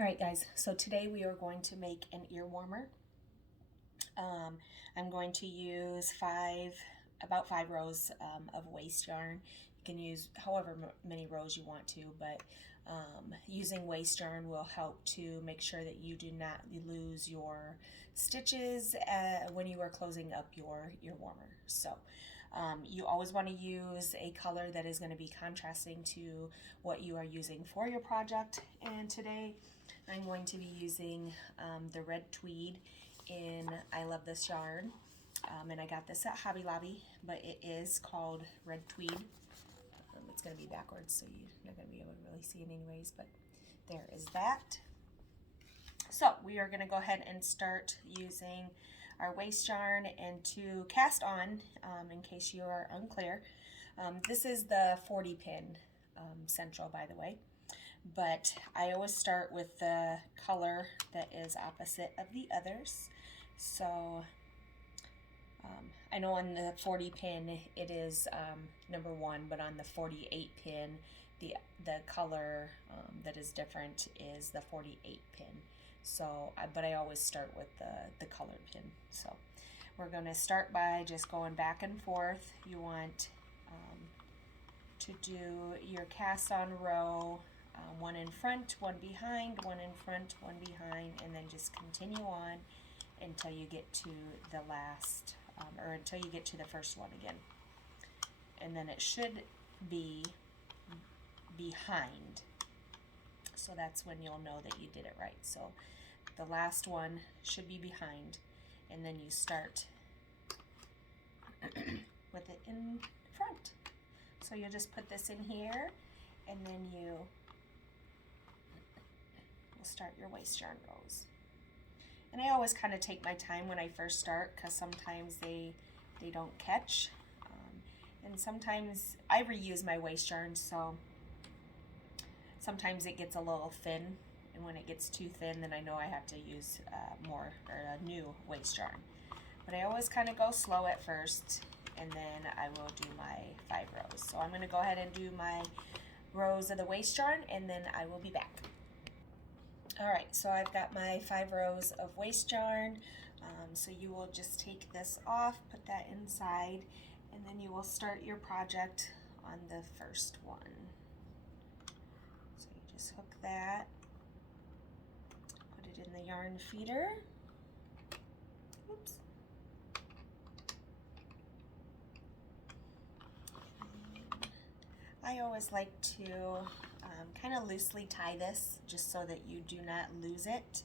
All right, guys, so today we are going to make an ear warmer. I'm going to use about five rows of waste yarn. You can use however many rows you want to, but using waste yarn will help to make sure that you do not lose your stitches when you are closing up your ear warmer. So you always want to use a color that is going to be contrasting to what you are using for your project. And today I'm going to be using the red tweed in I Love This Yarn. And I got this at Hobby Lobby, but it is called Red Tweed. It's going to be backwards, so you're not going to be able to really see it anyways, but there is that. So we are going to go ahead and start using our waste yarn and to cast on, in case you are unclear. This is the 40 pin Sentro, by the way, but I always start with the color that is opposite of the others. So I know on the 40 pin it is number 1, but on the 48 pin the color that is different is the 48 pin. So, but I always start with the colored pin. So we're going to start by just going back and forth. You want to do your cast on row, one in front, one behind, one in front, one behind, and then just continue on until you get to the last, or until you get to the first one again. And then it should be behind. So that's when you'll know that you did it right. So the last one should be behind, and then you start with it in front. So you just put this in here, and then you will start your waste yarn rows. And I always kind of take my time when I first start, because sometimes they don't catch, and sometimes I reuse my waste yarn, so sometimes it gets a little thin, and when it gets too thin, then I know I have to use more, or a new waste yarn. But I always kind of go slow at first, and then I will do my 5 rows. So I'm going to go ahead and do my rows of the waste yarn, and then I will be back. Alright, so I've got my 5 rows of waste yarn. So you will just take this off, put that inside, and then you will start your project on the first one. So you just hook that, put it in the yarn feeder. Oops. I always like to kind of loosely tie this just so that you do not lose it,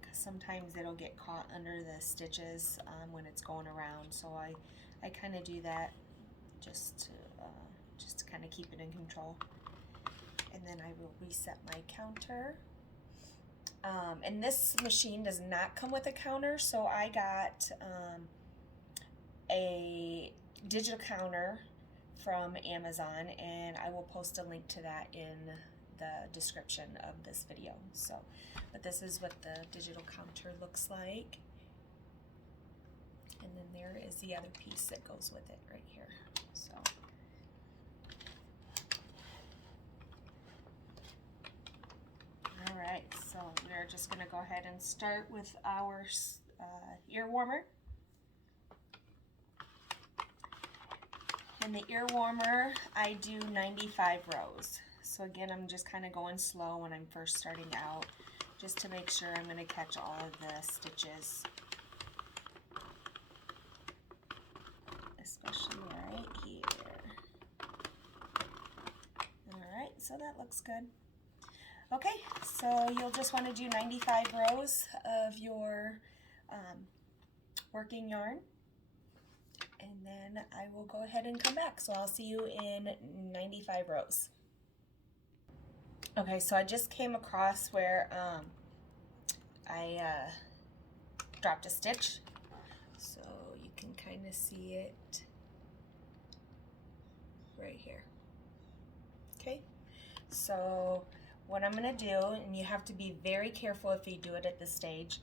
because sometimes it'll get caught under the stitches when it's going around. So I kind of do that just to kind of keep it in control. And then I will reset my counter. And this machine does not come with a counter, so I got a digital counter from Amazon, and I will post a link to that in the description of this video. So, but this is what the digital counter looks like, and then there is the other piece that goes with it right here. So alright, so we're just going to go ahead and start with our ear warmer. In the ear warmer, I do 95 rows. So again, I'm just kind of going slow when I'm first starting out, just to make sure I'm going to catch all of the stitches, especially right here. Alright, so that looks good. Okay, so you'll just want to do 95 rows of your working yarn, and then I will go ahead and come back. So I'll see you in 95 rows. Okay, so I just came across where I dropped a stitch, so you can kind of see it right here. Okay, so what I'm going to do, and you have to be very careful if you do it at this stage,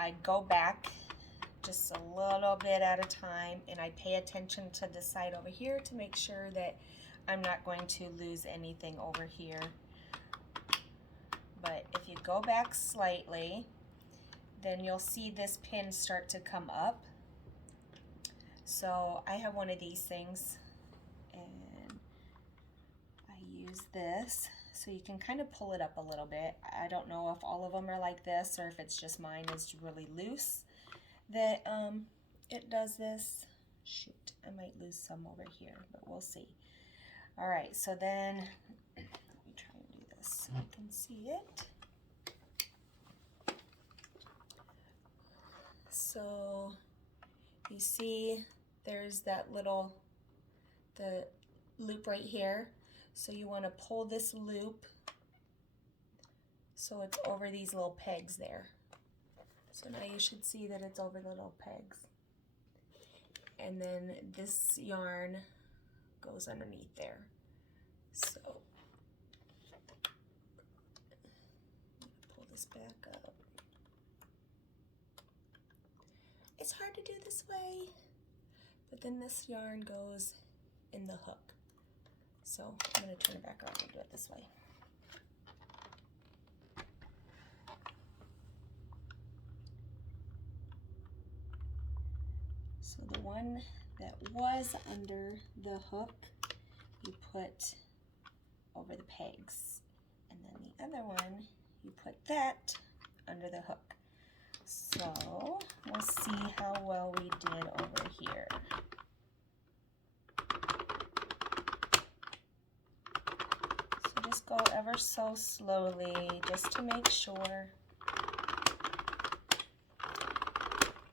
I go back just a little bit at a time, and I pay attention to this side over here to make sure that I'm not going to lose anything over here. but if you go back slightly, then you'll see this pin start to come up. So I have one of these things, and I use this so you can kind of pull it up a little bit. I don't know if all of them are like this or if it's just mine is really loose that it does this. Shoot, I might lose some over here, but we'll see. All right, so then let me try and do this so you can see it. So you see there's that the loop right here. So you want to pull this loop so it's over these little pegs there. So now you should see that it's over the little pegs. And then this yarn goes underneath there. So pull this back up. It's hard to do this way, but then this yarn goes in the hook. So I'm going to turn it back around and do it this way. So the one that was under the hook, you put over the pegs. And then the other one, you put that under the hook. So we'll see how well we did over here. So just go ever so slowly just to make sure.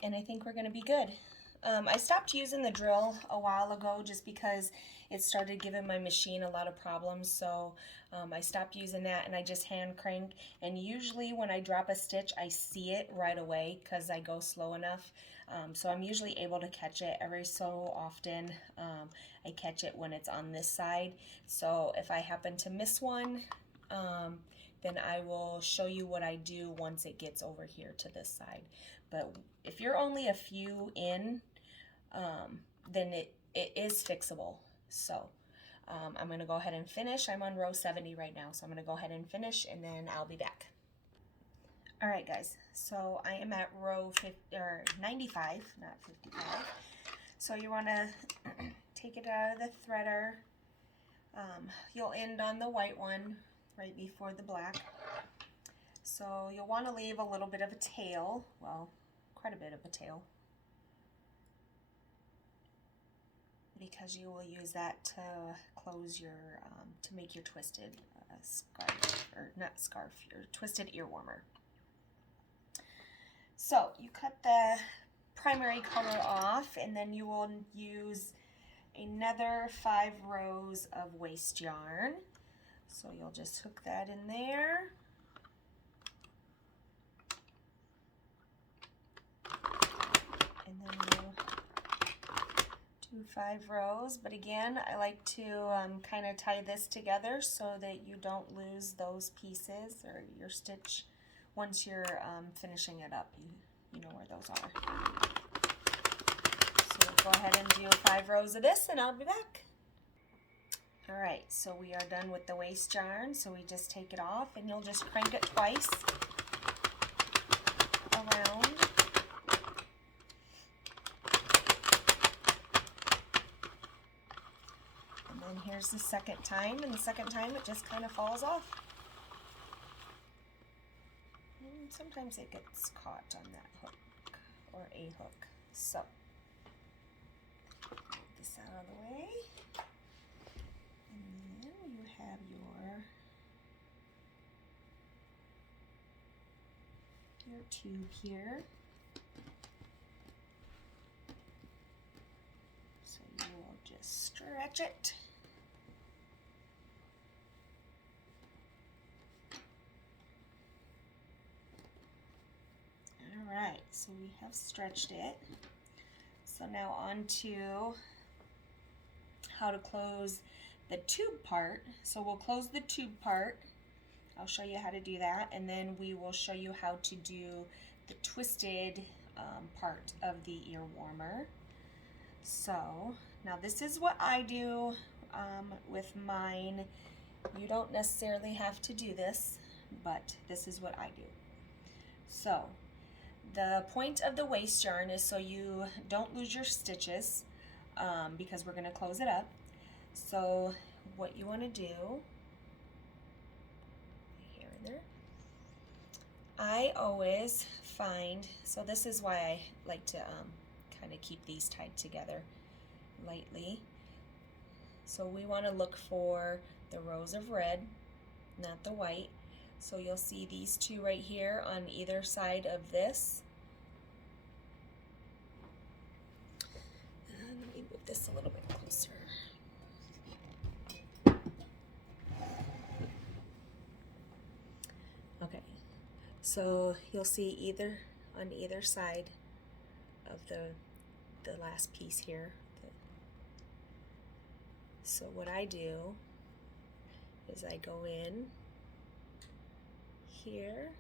And I think we're going to be good. I stopped using the drill a while ago just because it started giving my machine a lot of problems, so I stopped using that and I just hand crank, and usually when I drop a stitch I see it right away because I go slow enough, so I'm usually able to catch it. Every so often I catch it when it's on this side, so if I happen to miss one, then I will show you what I do once it gets over here to this side. But if you're only a few in, then it is fixable. So I'm going to go ahead and finish. I'm on row 70 right now, so I'm going to go ahead and finish and then I'll be back. All right, guys, so I am at row 95, not 55. So you want to take it out of the threader. You'll end on the white one right before the black. So you'll want to leave a little bit of a tail, well, quite a bit of a tail, because you will use that to close your, to make your twisted scarf, or not scarf, your twisted ear warmer. So you cut the primary color off, and then you will use another 5 rows of waste yarn. So you'll just hook that in there. And then we'll do 5 rows, but again, I like to kind of tie this together so that you don't lose those pieces or your stitch once you're finishing it up. You know where those are. So we'll go ahead and do 5 rows of this and I'll be back. Alright, so we are done with the waste yarn, so we just take it off and you'll just crank it twice around. And then here's the second time, and the second time it just kind of falls off. And sometimes it gets caught on that hook or a hook. So, get this out of the way. And then you have your tube here. So you will just stretch it. Alright, so we have stretched it. So now on to how to close the tube part. So we'll close the tube part. I'll show you how to do that, and then we will show you how to do the twisted part of the ear warmer. So now this is what I do with mine. You don't necessarily have to do this. but this is what I do. So the point of the waist yarn is so you don't lose your stitches, because we're going to close it up. So what you want to do, here and there, I always find, so this is why I like to kind of keep these tied together lightly. So we want to look for the rows of red, not the white. So you'll see these two right here on either side of this. And let me move this a little bit closer. Okay, so you'll see either on either side of the last piece here. So what I do is I go in here,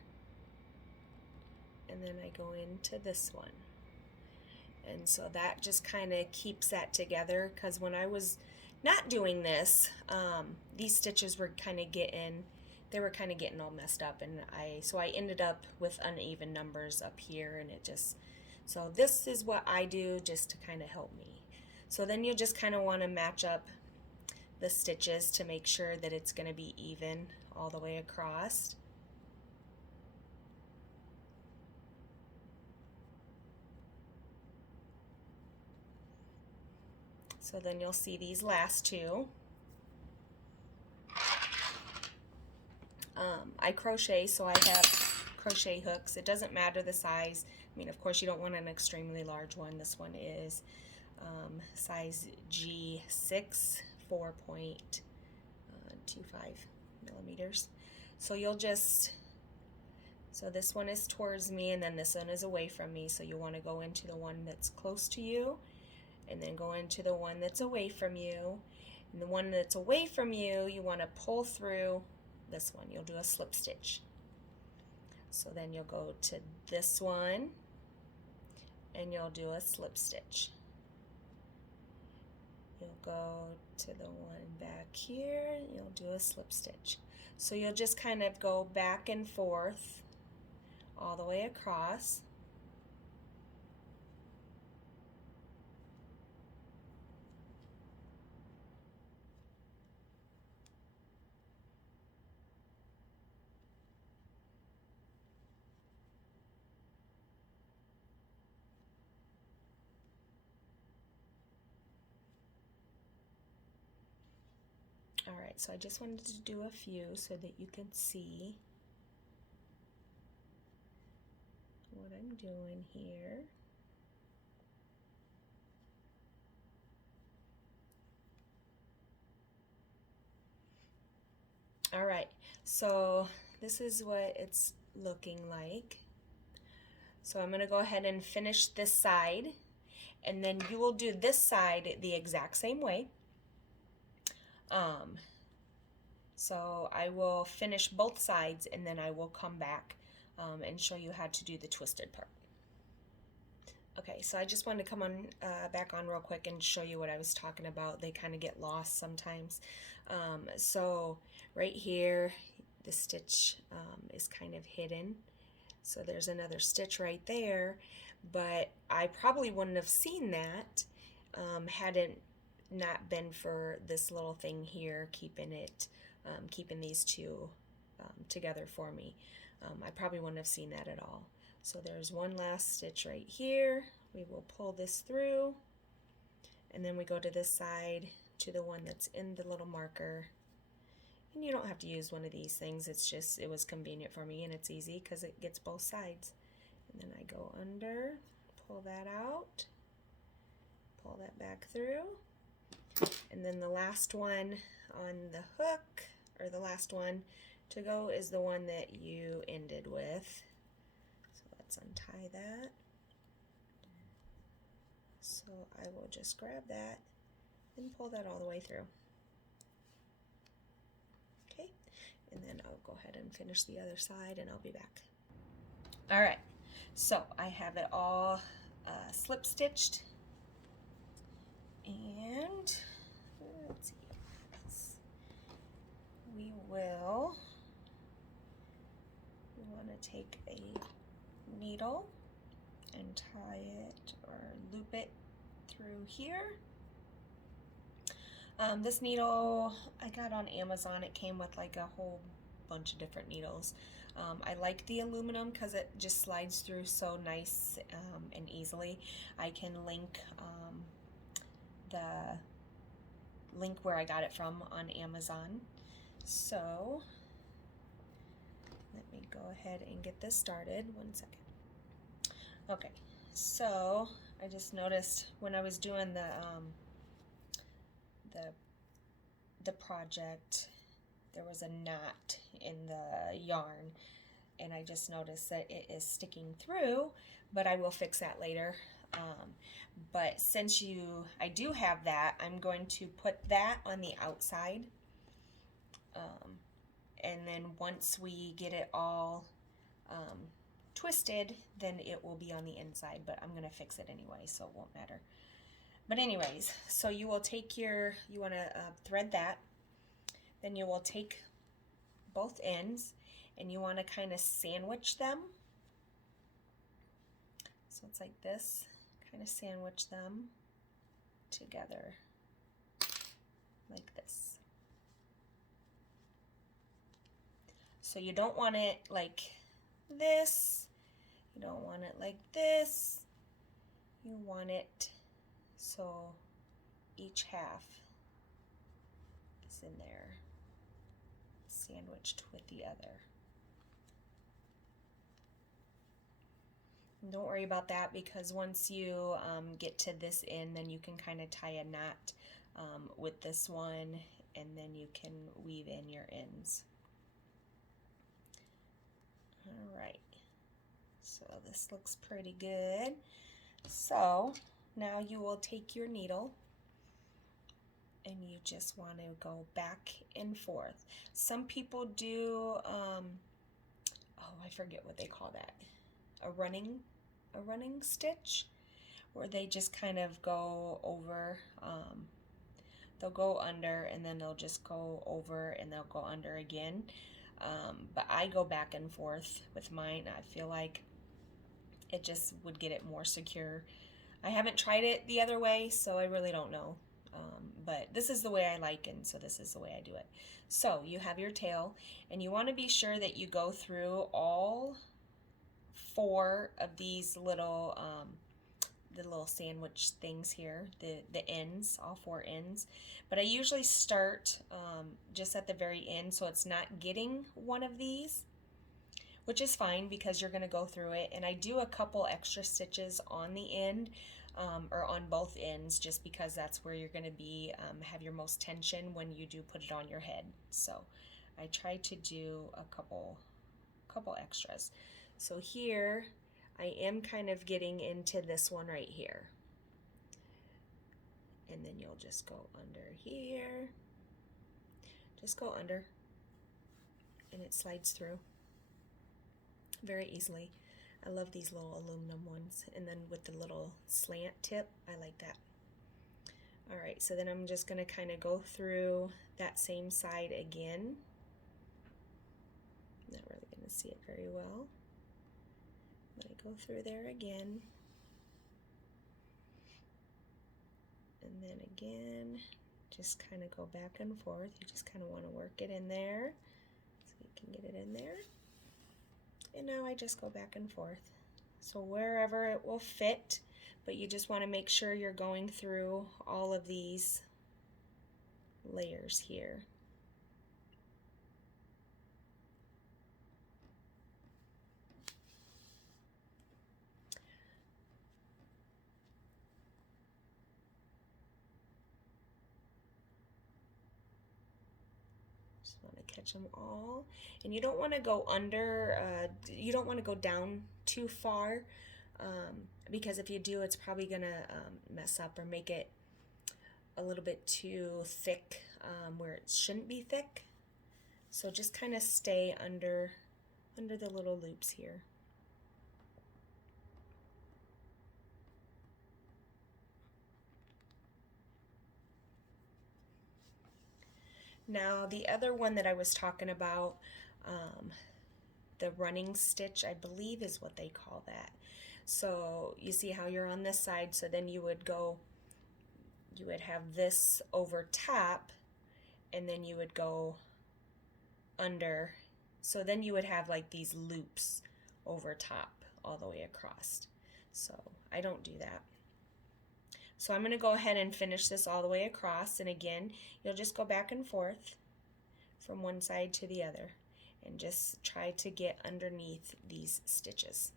and then I go into this one. And so that just kind of keeps that together, because when I was not doing this, these stitches were kind of getting all messed up, and so I ended up with uneven numbers up here, and it just, so this is what I do just to kind of help me. So then you just kind of want to match up the stitches to make sure that it's going to be even all the way across. So then you'll see these last two. I crochet, so I have crochet hooks. It doesn't matter the size. I mean, of course, you don't want an extremely large one. This one is size G6, 4.25 millimeters. So you'll just, so this one is towards me, and then this one is away from me. So you want to go into the one that's close to you, and then go into the one that's away from you. And the one that's away from you, you want to pull through this one. You'll do a slip stitch. So then you'll go to this one, and you'll do a slip stitch. You'll go to the one back here, and you'll do a slip stitch. So you'll just kind of go back and forth all the way across. Alright, so I just wanted to do a few so that you can see what I'm doing here. Alright, so this is what it's looking like. So I'm going to go ahead and finish this side, and then you will do this side the exact same way. So I will finish both sides, and then I will come back and show you how to do the twisted part. Okay, so I just wanted to come on back on real quick and show you what I was talking about. They kind of get lost sometimes. So right here, the stitch is kind of hidden. So there's another stitch right there, but I probably wouldn't have seen that had it not been for this little thing here keeping these two together for me. I probably wouldn't have seen that at all. So there's one last stitch right here. We will pull this through, and then we go to this side to the one that's in the little marker. And you don't have to use one of these things, it's just, it was convenient for me, and it's easy because it gets both sides. And then I go under, pull that out, pull that back through, and then the last one on the hook, or the last one to go, is the one that you ended with. So let's untie that. So I will just grab that and pull that all the way through. Okay, and then I'll go ahead and finish the other side, and I'll be back. Alright, so I have it all slip stitched, and let's see, we will to take a needle and tie it or loop it through here. This needle I got on Amazon. It came with like a whole bunch of different needles. I like the aluminum because it just slides through so nice and easily. I can link the link where I got it from on Amazon. So let me go ahead and get this started. 1 second. Okay, so I just noticed when I was doing the project, there was a knot in the yarn, and I just noticed that it is sticking through, but I will fix that later. But since I do have that, I'm going to put that on the outside, and then once we get it all twisted, then it will be on the inside, but I'm going to fix it anyway, so it won't matter. But anyways, so you will take you want to thread that, then you will take both ends and you want to kind of sandwich them. So it's like this, kind of sandwich them together like this. So you don't want it like this, you don't want it like this, you want it so each half is in there, sandwiched with the other. And don't worry about that, because once you get to this end, then you can kind of tie a knot with this one, and then you can weave in your ends. All right, so this looks pretty good. So now you will take your needle and you just want to go back and forth. Some people do, oh, I forget what they call that, a running stitch, where they just kind of go over, they'll go under and then they'll just go over and they'll go under again. But I go back and forth with mine. I feel like it just would get it more secure. I haven't tried it the other way, so I really don't know. But this is the way I like, and so this is the way I do it. So you have your tail, and you want to be sure that you go through all 4 of these little the little sandwich things here, the ends, all 4 ends. But I usually start just at the very end, so it's not getting one of these, which is fine because you're going to go through it. And I do a couple extra stitches on the end, or on both ends, just because that's where you're going to be have your most tension when you do put it on your head. So I try to do a couple extras. So here I am kind of getting into this one right here, and then you'll just go under here, just go under, and it slides through very easily. I love these little aluminum ones, and then with the little slant tip, I like that. All right, so then I'm just going to kind of go through that same side again. Not really going to see it very well. But I go through there again, and then again, just kind of go back and forth. You just kind of want to work it in there so you can get it in there. And now I just go back and forth. So wherever it will fit, but you just want to make sure you're going through all of these layers here. Catch them all, and you don't want to go under, you don't want to go down too far, because if you do, it's probably gonna mess up or make it a little bit too thick where it shouldn't be thick. So just kind of stay under the little loops here. Now the other one that I was talking about, the running stitch, I believe is what they call that. So you see how you're on this side, so then you would have this over top, and then you would go under. So then you would have like these loops over top all the way across. So I don't do that. So I'm going to go ahead and finish this all the way across, and again, you'll just go back and forth from one side to the other and just try to get underneath these stitches.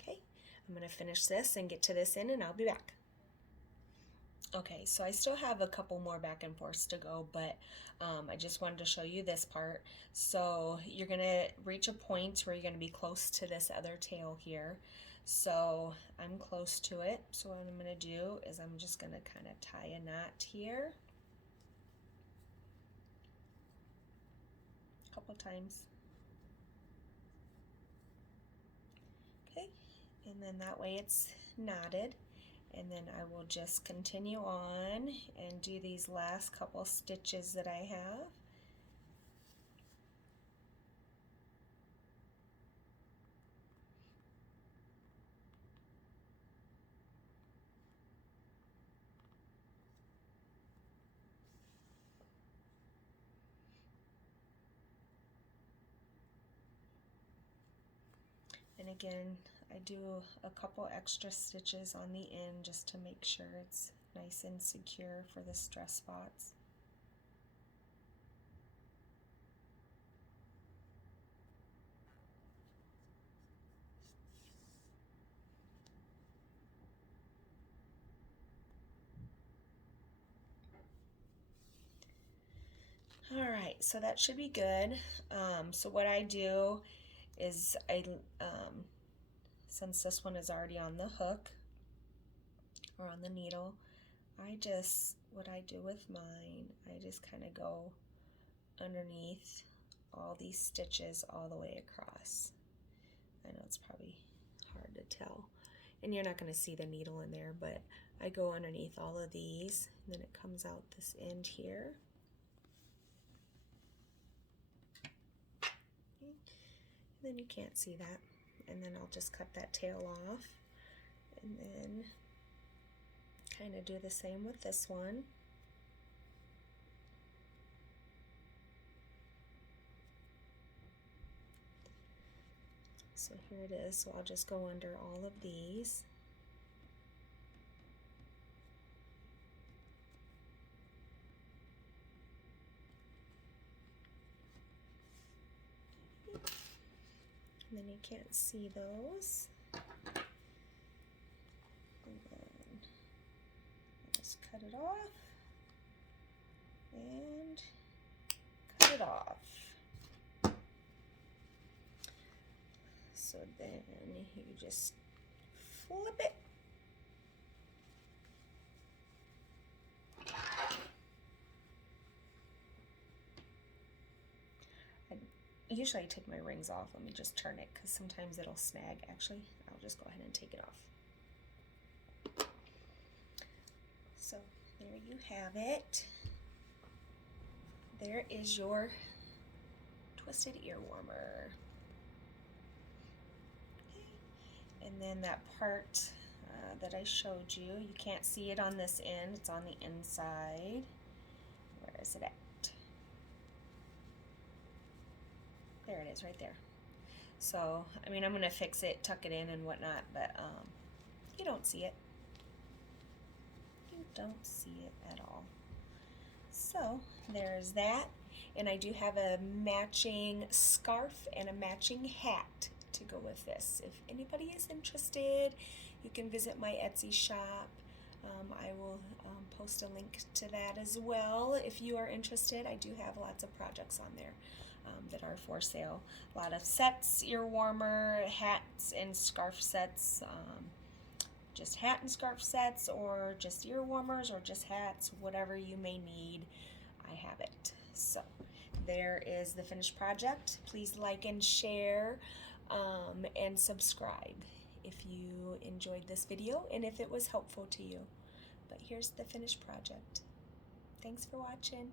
Okay, I'm going to finish this and get to this end, and I'll be back. Okay, so I still have a couple more back and forths to go, but I just wanted to show you this part. So you're going to reach a point where you're going to be close to this other tail here. So I'm close to it. So what I'm going to do is I'm just going to kind of tie a knot here a couple times. Okay, and then that way it's knotted. And then I will just continue on and do these last couple stitches that I have. And again, I do a couple extra stitches on the end just to make sure it's nice and secure for the stress spots. Alright, so that should be good. So what I do is since this one is already on the hook or on the needle, what I do with mine, I just kind of go underneath all these stitches all the way across. I know it's probably hard to tell, and you're not going to see the needle in there, but I go underneath all of these, and then it comes out this end here. And then you can't see that, and then I'll just cut that tail off, and then kind of do the same with this one. So here it is, so I'll just go under all of these. And then you can't see those. And then just cut it off and cut it off. So then you just flip it. Usually I take my rings off. Let me just turn it because sometimes it'll snag. Actually, I'll just go ahead and take it off. So there you have it. There is your twisted ear warmer. Okay. And then that part that I showed you, you can't see it on this end. It's on the inside. Where is it at? There it is, right there. So, I mean, I'm going to fix it, tuck it in and whatnot, but you don't see it. You don't see it at all. So, there's that. And I do have a matching scarf and a matching hat to go with this. If anybody is interested, you can visit my Etsy shop. I will post a link to that as well. If you are interested, I do have lots of projects on there that are for sale. A lot of sets, ear warmer, hats and scarf sets, just hat and scarf sets, or just ear warmers, or just hats, whatever you may need, I have it. So there is the finished project. Please like and share and subscribe if you enjoyed this video and if it was helpful to you. But here's the finished project. Thanks for watching.